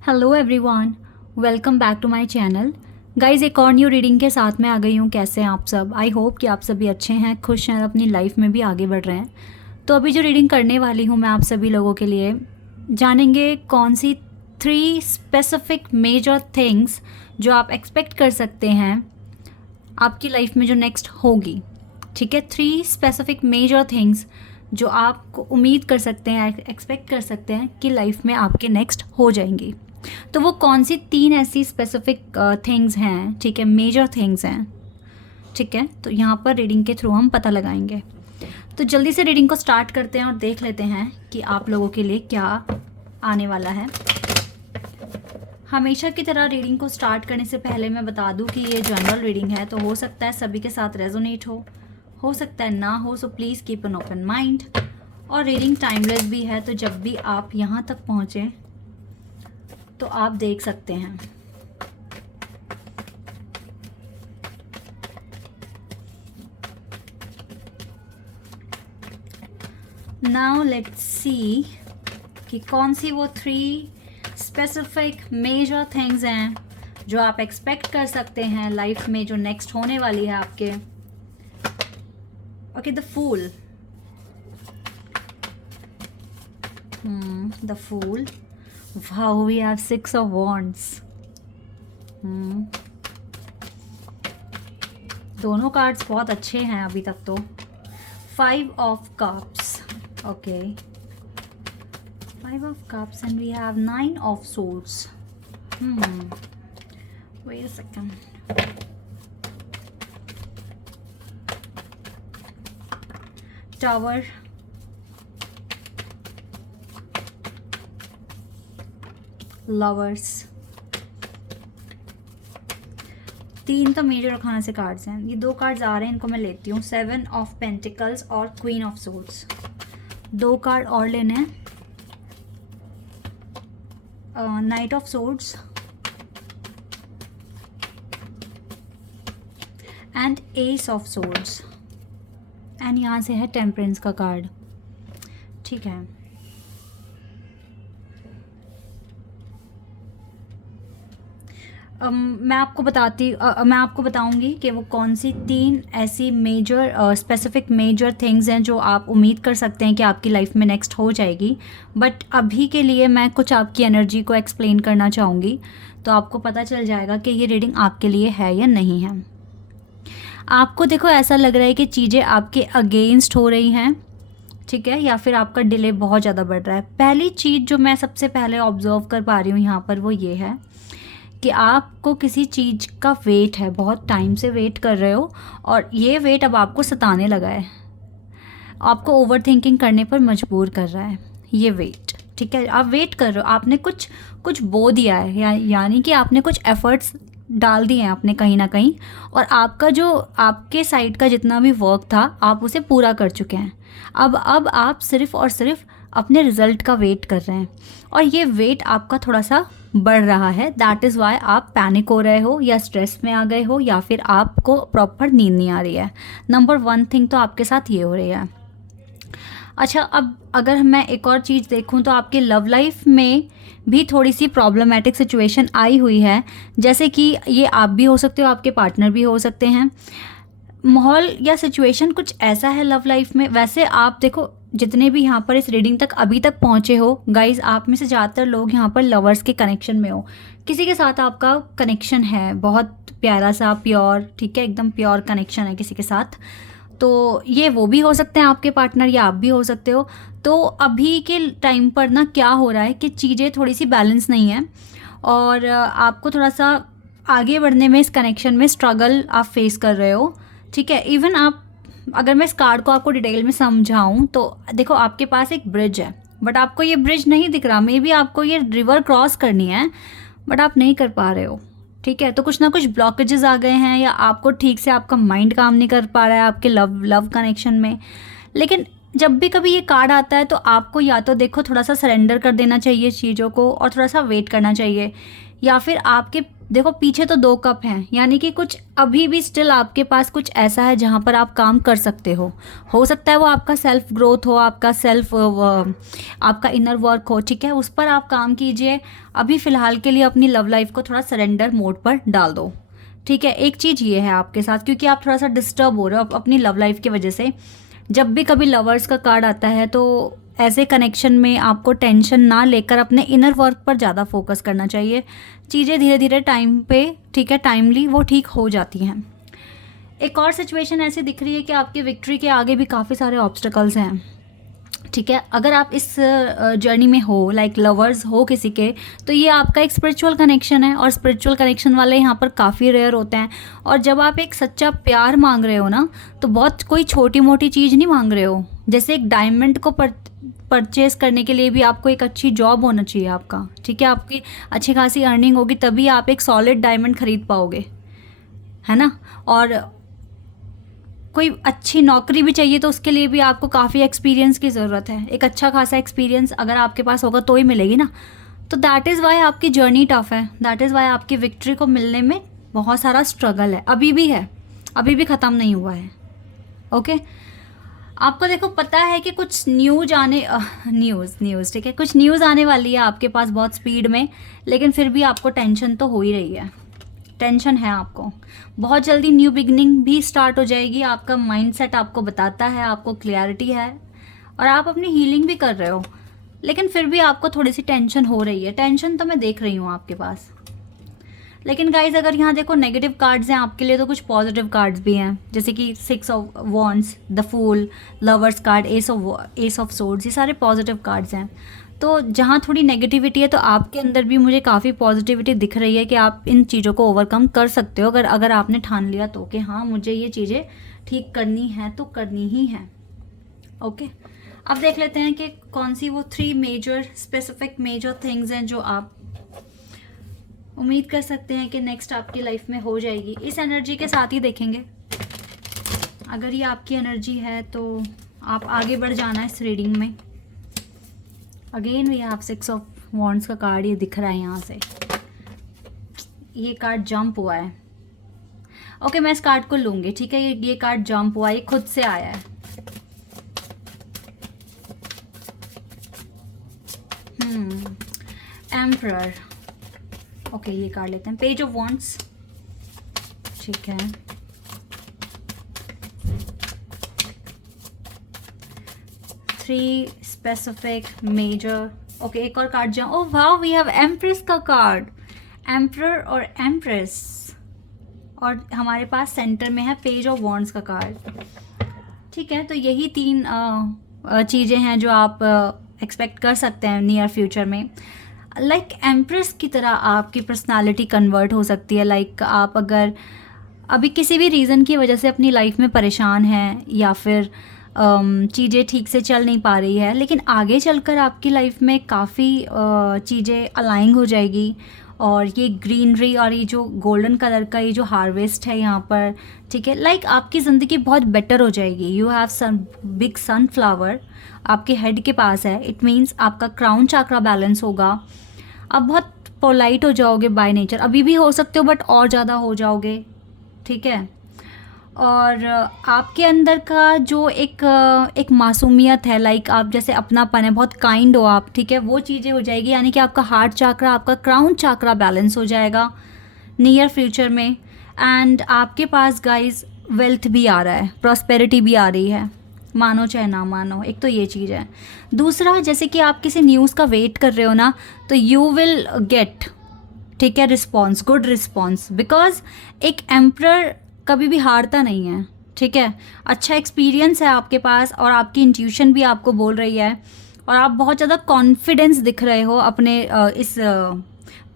Hello everyone, welcome back to my channel. Guys, एक और new reading के साथ मैं आ गई हूँ। कैसे हैं आप सब? आई होप कि आप सभी अच्छे हैं, खुश हैं, अपनी लाइफ में भी आगे बढ़ रहे हैं। तो अभी जो रीडिंग करने वाली हूँ मैं आप सभी लोगों के लिए, जानेंगे कौन सी 3 स्पेसिफिक मेजर थिंग्स जो आप एक्सपेक्ट कर सकते हैं आपकी लाइफ में जो नेक्स्ट होगी। ठीक है, 3 स्पेसिफिक मेजर थिंग्स जो आपको उम्मीद कर सकते हैं, एक्सपेक्ट कर सकते हैं कि लाइफ में आपके नेक्स्ट हो जाएंगी। तो वो कौन सी 3 ऐसी स्पेसिफिक थिंग्स हैं, ठीक है, मेजर थिंग्स हैं। ठीक है, तो यहाँ पर रीडिंग के थ्रू हम पता लगाएंगे। तो जल्दी से रीडिंग को स्टार्ट करते हैं और देख लेते हैं कि आप लोगों के लिए क्या आने वाला है। हमेशा की तरह रीडिंग को स्टार्ट करने से पहले मैं बता दूं कि ये जनरल रीडिंग है, तो हो सकता है सभी के साथ रेजोनेट हो सकता है ना हो, so please keep an open mind. और रीडिंग टाइमलेस भी है, तो जब भी आप यहाँ तक पहुँचें तो आप देख सकते हैं। नाउ लेट्स सी कि कौन सी वो 3 स्पेसिफिक मेजर थिंग्स हैं जो आप एक्सपेक्ट कर सकते हैं लाइफ में, जो नेक्स्ट होने वाली है आपके। Okay, the fool. The fool. Wow, we have 6 of wands. दोनों कार्ड्स बहुत अच्छे हैं अभी तक तो। 5 of cups. Okay, 5 of cups and we have 9 of swords. Wait a second. Tower. Lovers. 3 तो मेजर रखाना से कार्ड्स हैं। ये 2 कार्ड्स आ रहे हैं, इनको मैं लेती हूँ। 7 of Pentacles और Queen of Swords। 2 कार्ड और लेने हैं। Knight of Swords and Ace of Swords and यहाँ से है टेम्परेंस का कार्ड। ठीक है, मैं आपको बताऊंगी कि वो कौन सी 3 ऐसी मेजर स्पेसिफिक मेजर थिंग्स हैं जो आप उम्मीद कर सकते हैं कि आपकी लाइफ में नेक्स्ट हो जाएगी। बट अभी के लिए मैं कुछ आपकी एनर्जी को एक्सप्लेन करना चाहूँगी, तो आपको पता चल जाएगा कि ये रीडिंग आपके लिए है या नहीं है। आपको देखो ऐसा लग रहा है कि चीज़ें आपके अगेंस्ट हो रही हैं, ठीक है, या फिर आपका डिले बहुत ज़्यादा बढ़ रहा है। पहली चीज़ जो मैं सबसे पहले ऑब्जर्व कर पा रही हूँ यहाँ पर वो ये है कि आपको किसी चीज़ का वेट है, बहुत टाइम से वेट कर रहे हो और ये वेट अब आपको सताने लगा है, आपको ओवर थिंकिंग करने पर मजबूर कर रहा है ये वेट। ठीक है, आप वेट कर रहे हो, आपने कुछ बो दिया है, यानी कि आपने कुछ एफर्ट्स डाल दिए हैं आपने कहीं ना कहीं, और आपका जो आपके साइड का जितना भी वर्क था आप उसे पूरा कर चुके हैं। अब आप सिर्फ़ और सिर्फ अपने रिज़ल्ट का वेट कर रहे हैं और ये वेट आपका थोड़ा सा बढ़ रहा है। दैट इज़ वाई आप पैनिक हो रहे हो या स्ट्रेस में आ गए हो या फिर आपको प्रॉपर नींद नहीं आ रही है। नंबर 1 थिंग तो आपके साथ ये हो रही है। अच्छा, अब अगर मैं एक और चीज़ देखूं तो आपके लव लाइफ में भी थोड़ी सी प्रॉब्लमेटिक सिचुएशन आई हुई है, जैसे कि ये आप भी हो सकते हो, आपके पार्टनर भी हो सकते हैं। माहौल या सिचुएशन कुछ ऐसा है लव लाइफ में। वैसे आप देखो, जितने भी यहाँ पर इस रीडिंग तक अभी तक पहुँचे हो गाइज़, आप में से ज़्यादातर लोग यहाँ पर लवर्स के कनेक्शन में हो। किसी के साथ आपका कनेक्शन है, बहुत प्यारा सा, प्योर, ठीक है, एकदम प्योर कनेक्शन है किसी के साथ। तो ये वो भी हो सकते हैं आपके पार्टनर या आप भी हो सकते हो। तो अभी के टाइम पर ना क्या हो रहा है कि चीज़ें थोड़ी सी बैलेंस नहीं है और आपको थोड़ा सा आगे बढ़ने में इस कनेक्शन में स्ट्रगल आप फेस कर रहे हो। ठीक है, इवन आप, अगर मैं इस कार्ड को आपको डिटेल में समझाऊं तो देखो, आपके पास एक ब्रिज है बट आपको ये ब्रिज नहीं दिख रहा। मे बी आपको ये रिवर क्रॉस करनी है बट आप नहीं कर पा रहे हो। ठीक है, तो कुछ ना कुछ ब्लॉकेजेस आ गए हैं या आपको ठीक से आपका माइंड काम नहीं कर पा रहा है आपके लव कनेक्शन में। लेकिन जब भी कभी ये कार्ड आता है तो आपको या तो देखो थोड़ा सा सरेंडर कर देना चाहिए चीज़ों को और थोड़ा सा वेट करना चाहिए, या फिर आपके देखो पीछे तो 2 कप हैं, यानी कि कुछ अभी भी स्टिल आपके पास कुछ ऐसा है जहाँ पर आप काम कर सकते हो सकता है वो आपका सेल्फ ग्रोथ हो, आपका आपका इनर वर्क हो, ठीक है, उस पर आप काम कीजिए। अभी फ़िलहाल के लिए अपनी लव लाइफ को थोड़ा सरेंडर मोड पर डाल दो, ठीक है। एक चीज़ ये है आपके साथ, क्योंकि आप थोड़ा सा डिस्टर्ब हो रहे हो अपनी लव लाइफ की वजह से। जब भी कभी लवर्स का कार्ड आता है तो ऐसे कनेक्शन में आपको टेंशन ना लेकर अपने इनर वर्क पर ज़्यादा फोकस करना चाहिए। चीज़ें धीरे धीरे टाइम पे, ठीक है, टाइमली वो ठीक हो जाती हैं। एक और सिचुएशन ऐसी दिख रही है कि आपकी विक्ट्री के आगे भी काफ़ी सारे ऑब्स्टिकल्स हैं, ठीक है। अगर आप इस जर्नी में हो, लाइक लवर्स हो किसी के, तो ये आपका एक स्पिरिचुअल कनेक्शन है, और स्पिरिचुअल कनेक्शन वाले यहाँ पर काफ़ी रेयर होते हैं। और जब आप एक सच्चा प्यार मांग रहे हो ना, तो बहुत कोई छोटी मोटी चीज़ नहीं मांग रहे हो। जैसे एक डायमंड को परचेज़ करने के लिए भी आपको एक अच्छी जॉब होना चाहिए आपका, ठीक है, आपकी अच्छी खासी अर्निंग होगी तभी आप एक सॉलिड डायमंड खरीद पाओगे, है ना। और कोई अच्छी नौकरी भी चाहिए तो उसके लिए भी आपको काफ़ी एक्सपीरियंस की ज़रूरत है। एक अच्छा खासा एक्सपीरियंस अगर आपके पास होगा तो ही मिलेगी ना। तो दैट इज़ वाई आपकी जर्नी टफ है, दैट इज़ वाई आपकी विक्ट्री को मिलने में बहुत सारा स्ट्रगल है, अभी भी है, अभी भी ख़त्म नहीं हुआ है। ओके, आपको देखो पता है कि कुछ न्यूज़ ठीक है, कुछ न्यूज़ आने वाली है आपके पास बहुत स्पीड में, लेकिन फिर भी आपको टेंशन तो हो ही रही है, टेंशन है आपको। बहुत जल्दी न्यू बिगनिंग भी स्टार्ट हो जाएगी, आपका माइंडसेट आपको बताता है, आपको क्लैरिटी है, और आप अपनी हीलिंग भी कर रहे हो, लेकिन फिर भी आपको थोड़ी सी टेंशन हो रही है। टेंशन तो मैं देख रही हूँ आपके पास। लेकिन गाइज अगर यहाँ देखो नेगेटिव कार्ड्स हैं आपके लिए, तो कुछ पॉजिटिव कार्ड्स भी हैं, जैसे कि 6 of wands, the fool, lovers card, ace of swords, ये सारे पॉजिटिव कार्ड्स हैं। तो जहाँ थोड़ी नेगेटिविटी है, तो आपके अंदर भी मुझे काफ़ी पॉजिटिविटी दिख रही है कि आप इन चीज़ों को ओवरकम कर सकते हो, अगर आपने ठान लिया तो, कि हाँ मुझे ये चीज़ें ठीक करनी है तो करनी ही है। ओके, अब देख लेते हैं कि कौन सी वो 3 स्पेसिफिक मेजर थिंग्स हैं जो आप उम्मीद कर सकते हैं कि नेक्स्ट आपकी लाइफ में हो जाएगी। इस एनर्जी के साथ ही देखेंगे, अगर ये आपकी एनर्जी है तो आप आगे बढ़ जाना है इस रीडिंग में। Again we have 6 of wands का कार्ड, ये दिख रहा है यहाँ से, ये कार्ड जंप हुआ है। ओके, मैं इस कार्ड को लूँगी, ठीक है, ये कार्ड जंप हुआ है, ये खुद से आया है। एम्परर, ओके, ये कार्ड लेते हैं। पेज ऑफ वॉन्ड्स, ठीक है, स्पेसिफिक मेजर, ओके, एक और कार्ड जाओ। ओह वाह, वी हैव एम्प्रेस का कार्ड, एम्परर और एम्प्रेस, और हमारे पास सेंटर में है पेज ऑफ वॉन्ड्स का कार्ड, ठीक है। तो यही 3 चीज़ें हैं जो आप एक्सपेक्ट कर सकते हैं नियर फ्यूचर में। लाइक एम्प्रेस की तरह आपकी पर्सनालिटी कन्वर्ट हो सकती है। लाइक आप अगर अभी किसी भी रीज़न की वजह से अपनी लाइफ में परेशान हैं, या फिर चीज़ें ठीक से चल नहीं पा रही है, लेकिन आगे चलकर आपकी लाइफ में काफ़ी चीज़ें अलाइंग हो जाएगी, और ये ग्रीनरी और ये जो गोल्डन कलर का ये जो हार्वेस्ट है यहाँ पर, ठीक है, लाइक आपकी ज़िंदगी बहुत बेटर हो जाएगी। You have some big sunflower आपके हेड के पास है, इट मीन्स आपका क्राउन चाक्रा बैलेंस होगा, आप बहुत पोलाइट हो जाओगे बाय नेचर, अभी भी हो सकते हो बट और ज़्यादा हो जाओगे, ठीक है। और आपके अंदर का जो एक मासूमियत है, लाइक आप जैसे अपनापन है, बहुत काइंड हो आप, ठीक है, वो चीज़ें हो जाएगी, यानी कि आपका हार्ट चाक्रा, आपका क्राउन चाक्रा बैलेंस हो जाएगा नियर फ्यूचर में। एंड आपके पास गाइस वेल्थ भी आ रहा है, प्रॉस्पेरिटी भी आ रही है, मानो चाहे ना मानो, एक तो ये चीज़ है। दूसरा, जैसे कि आप किसी न्यूज़ का वेट कर रहे हो ना, तो यू विल गेट, ठीक है, रिस्पॉन्स, गुड रिस्पॉन्स, बिकॉज एक एम्परर कभी भी हारता नहीं है, ठीक है। अच्छा एक्सपीरियंस है आपके पास, और आपकी इंट्यूशन भी आपको बोल रही है, और आप बहुत ज़्यादा कॉन्फिडेंस दिख रहे हो अपने इस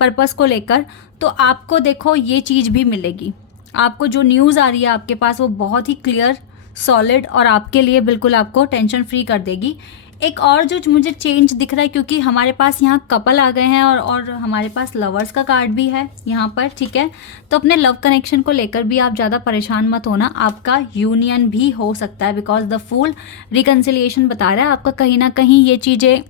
पर्पस को लेकर। तो आपको देखो ये चीज़ भी मिलेगी, आपको जो न्यूज़ आ रही है आपके पास वो बहुत ही क्लियर, सॉलिड, और आपके लिए बिल्कुल आपको टेंशन फ्री कर देगी। एक और जो मुझे चेंज दिख रहा है, क्योंकि हमारे पास यहाँ कपल आ गए हैं, और हमारे पास लवर्स का कार्ड भी है यहाँ पर, ठीक है। तो अपने लव कनेक्शन को लेकर भी आप ज़्यादा परेशान मत होना, आपका यूनियन भी हो सकता है, बिकॉज द फूल रिकन्सिलिएशन बता रहा है आपका कहीं ना कहीं ये चीज़ें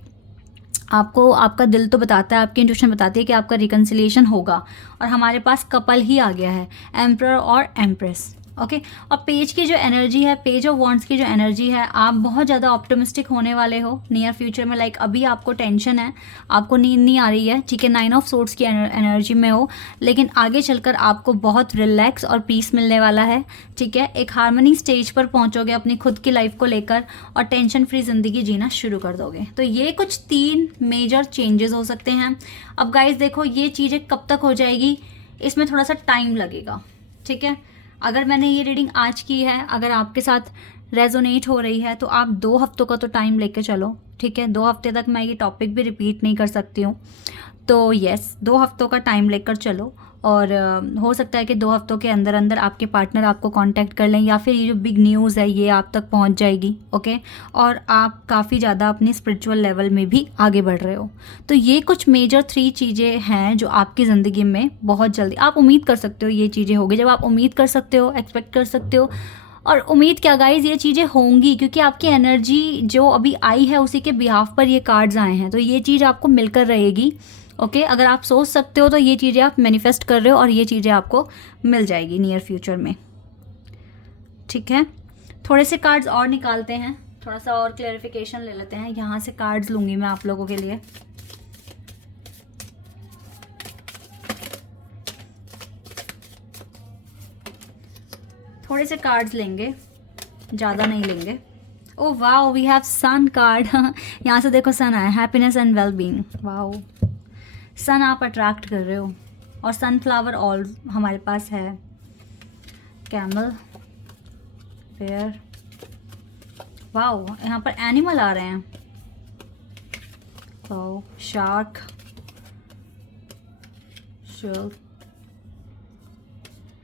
आपको आपका दिल तो बताता है, आपकी इंट्यूशन बताती है कि आपका रिकन्सिलिएशन होगा। और हमारे पास कपल ही आ गया है, एम्परर और एम्प्रेस। ओके, और पेज की जो एनर्जी है, पेज ऑफ वॉन्ड्स की जो एनर्जी है, आप बहुत ज़्यादा ऑप्टिमिस्टिक होने वाले हो नियर फ्यूचर में। लाइक अभी आपको टेंशन है, आपको नींद नहीं आ रही है, ठीक है, 9 ऑफ सोर्ड्स की एनर्जी में हो, लेकिन आगे चलकर आपको बहुत रिलैक्स और पीस मिलने वाला है, ठीक है। एक हार्मनी स्टेज पर पहुंचोगे अपनी खुद की लाइफ को लेकर और टेंशन फ्री ज़िंदगी जीना शुरू कर दोगे। तो ये कुछ 3 मेजर चेंजेस हो सकते हैं। अब गाइज देखो, ये चीज़ें कब तक हो जाएगी, इसमें थोड़ा सा टाइम लगेगा, ठीक है। अगर मैंने ये रीडिंग आज की है, अगर आपके साथ रेजोनेट हो रही है, तो आप 2 हफ्तों का तो टाइम लेके चलो, ठीक है। 2 हफ्ते तक मैं ये टॉपिक भी रिपीट नहीं कर सकती हूँ, तो यस 2 हफ्तों का टाइम लेकर चलो। और हो सकता है कि 2 हफ्तों के अंदर अंदर आपके पार्टनर आपको कांटेक्ट कर लें, या फिर ये जो बिग न्यूज़ है ये आप तक पहुंच जाएगी, ओके। और आप काफ़ी ज़्यादा अपनी स्पिरिचुअल लेवल में भी आगे बढ़ रहे हो। तो ये कुछ मेजर 3 चीज़ें हैं जो आपकी ज़िंदगी में बहुत जल्दी आप उम्मीद कर सकते हो ये चीज़ें होगी। जब आप उम्मीद कर सकते हो, एक्सपेक्ट कर सकते हो, और उम्मीद क्या गाइज, ये चीज़ें होंगी क्योंकि आपकी एनर्जी जो अभी आई है उसी के बिहाफ पर ये कार्ड्स आए हैं, तो ये चीज़ आपको मिलकर रहेगी, ओके। अगर आप सोच सकते हो तो ये चीज़ें आप मैनिफेस्ट कर रहे हो और ये चीज़ें आपको मिल जाएगी नियर फ्यूचर में, ठीक है। थोड़े से कार्ड्स और निकालते हैं, थोड़ा सा और क्लैरिफिकेशन ले लेते हैं। यहाँ से कार्ड्स लूँगी मैं आप लोगों के लिए। थोड़े से कार्ड्स लेंगे, ज़्यादा नहीं लेंगे। Oh wow, we have sun card. यहाँ से देखो सन आया, happiness and well being. Wow, sun आप अट्रैक्ट कर रहे हो, और सनफ्लावर ऑल हमारे पास है, कैमल, बेयर। वाओ, यहाँ पर एनिमल आ रहे हैं। वाओ, शार्क,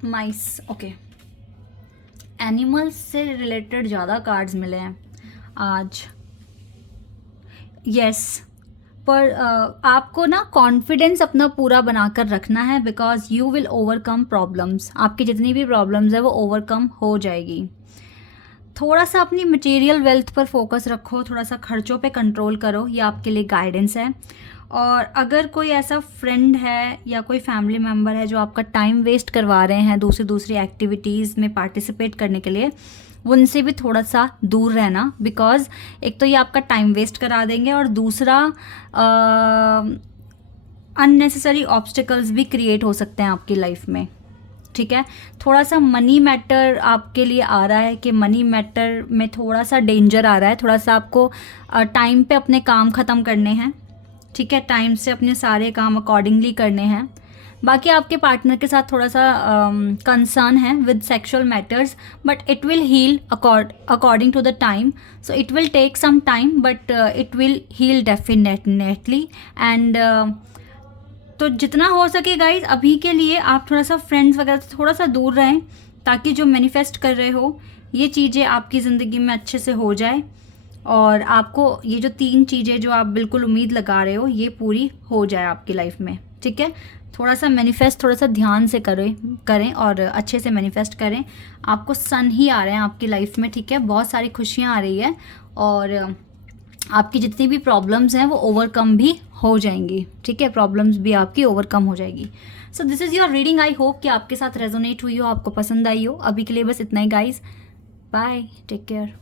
माइस, ओके। एनिमल्स से रिलेटेड ज़्यादा कार्ड्स मिले हैं आज, यस। पर आपको ना कॉन्फिडेंस अपना पूरा बनाकर रखना है, because you will overcome problems. आपकी जितनी भी प्रॉब्लम्स है वो ओवरकम हो जाएगी। थोड़ा सा अपनी मटेरियल वेल्थ पर फोकस रखो, थोड़ा सा खर्चों पे कंट्रोल करो, ये आपके लिए गाइडेंस है। और अगर कोई ऐसा फ्रेंड है या कोई फैमिली मेम्बर है जो आपका टाइम वेस्ट करवा रहे हैं दूसरी एक्टिविटीज़ में पार्टिसिपेट करने के लिए, उनसे भी थोड़ा सा दूर रहना, बिकॉज एक तो ये आपका टाइम वेस्ट करा देंगे और दूसरा अननेसेसरी ऑब्स्टिकल्स भी क्रिएट हो सकते हैं आपकी लाइफ में, ठीक है। थोड़ा सा मनी मैटर आपके लिए आ रहा है कि मनी मैटर में थोड़ा सा डेंजर आ रहा है। थोड़ा सा आपको टाइम पे अपने काम ख़त्म करने हैं, ठीक है। टाइम से अपने सारे काम अकॉर्डिंगली करने हैं। बाकी आपके पार्टनर के साथ थोड़ा सा कंसर्न है with sexual matters, but it will heal according to the time. So it will take some time, but it will heal definitely. And तो जितना हो सके गाइज अभी के लिए आप थोड़ा सा फ्रेंड्स वगैरह से थोड़ा सा दूर रहें, ताकि जो मैनिफेस्ट कर रहे हो ये चीज़ें आपकी ज़िंदगी में अच्छे से हो जाए, और आपको ये जो 3 चीज़ें जो आप बिल्कुल उम्मीद लगा रहे हो ये पूरी हो जाए आपकी लाइफ में, ठीक है। थोड़ा सा मैनिफेस्ट थोड़ा सा ध्यान से करें और अच्छे से मैनिफेस्ट करें। आपको सन ही आ रहे हैं आपकी लाइफ में, ठीक है। बहुत सारी खुशियाँ आ रही है और आपकी जितनी भी प्रॉब्लम्स हैं वो ओवरकम भी हो जाएंगी, ठीक है। प्रॉब्लम्स भी आपकी ओवरकम हो जाएगी। So this is your reading. I hope कि आपके साथ रेजोनेट हुई हो, आपको पसंद आई हो। अभी के लिए बस इतना ही गाइज, बाय, टेक केयर।